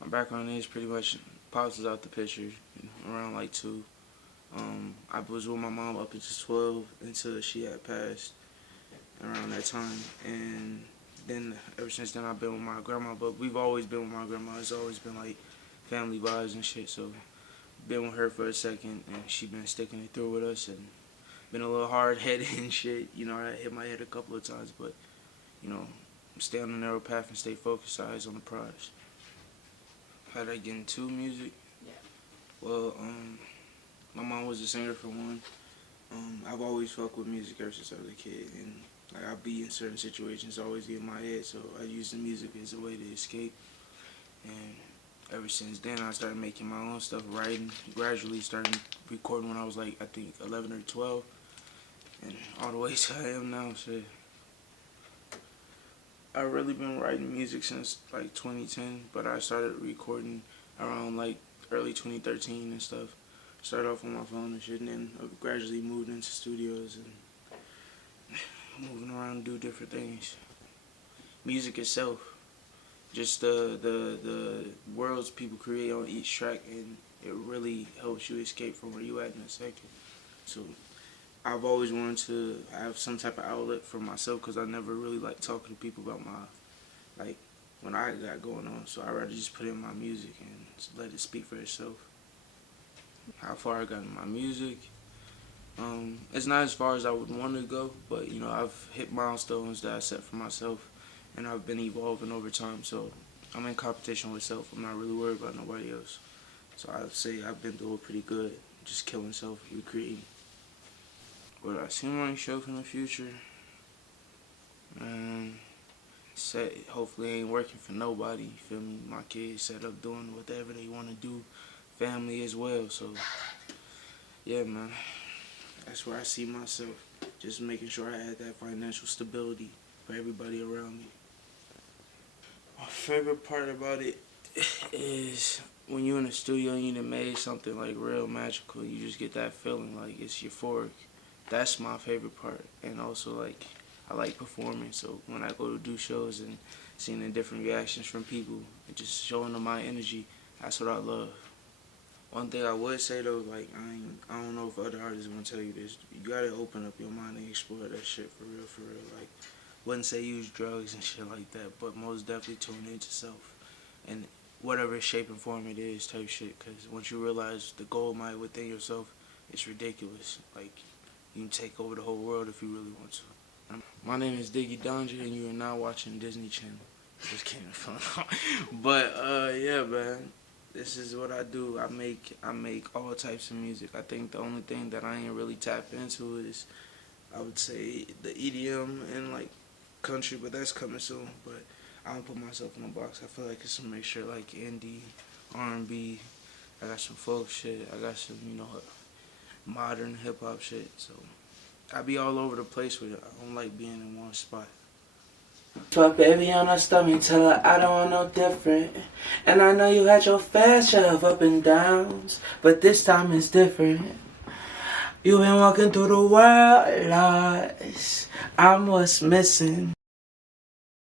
My background is pretty much pops is out the picture around like 2. I was with my mom up until 12 until she had passed around that time, and then ever since then I've been with my grandma. But we've always been with my grandma. It's always been like family vibes and shit. So been with her for a second, and she been sticking it through with us, and been a little hard headed and shit. You know, I hit my head a couple of times, but you know, stay on the narrow path and stay focused, eyes on the prize. How did I get into music? Yeah. Well, my mom was a singer for one. I've always fucked with music ever since I was a kid, and like I be in certain situations always get in my head, so I use the music as a way to escape. And ever since then, I started making my own stuff, writing, gradually starting recording when I was like, I think 11 or 12, and all the way to I am now. Shit, I've really been writing music since like 2010, but I started recording around like early 2013 and stuff. Started off on my phone and shit, and then I gradually moved into studios and moving around and do different things. Music itself, just the worlds people create on each track, and it really helps you escape from where you at in a second. So I've always wanted to have some type of outlet for myself, because I never really like talking to people about my, like, what I got going on. So I'd rather just put in my music and just let it speak for itself. How far I got in my music, it's not as far as I would want to go, but you know, I've hit milestones that I set for myself, and I've been evolving over time. So I'm in competition with self. I'm not really worried about nobody else. So I'd say I've been doing pretty good, just killing self, recreating. What I see myself in the future, set hopefully ain't working for nobody. You feel me? My kids set up doing whatever they want to do, family as well. So yeah, man, that's where I see myself. Just making sure I had that financial stability for everybody around me. My favorite part about it is when you're in the studio and you done made something like real magical. You just get that feeling like it's euphoric. That's my favorite part. And also, like, I like performing, so when I go to do shows and seeing the different reactions from people and just showing them my energy, that's what I love. One thing I would say though, like, I don't know if other artists want to tell you this, you gotta open up your mind and explore that shit for real, for real. Like, wouldn't say use drugs and shit like that, but most definitely tune into self, and whatever shape and form it is type shit, because once you realize the gold mine within yourself, it's ridiculous. Like, you can take over the whole world if you really want to. My name is Diggy Donja, and you are now watching Disney Channel. Just kidding. But yeah, man, this is what I do. I make all types of music. I think the only thing that I ain't really tapped into is, I would say, the EDM and like country, but that's coming soon. But I don't put myself in a box. I feel like it's a mixture, like indie, R&B. I got some folk shit. I got some, you know, modern hip hop shit. So I be all over the place with it. I don't like being in one spot. Fuck baby on her stomach, tell her I don't want no different. And I know you had your fair share of up and downs, but this time it's different. You been walking through the world, lost. I'm what's missing.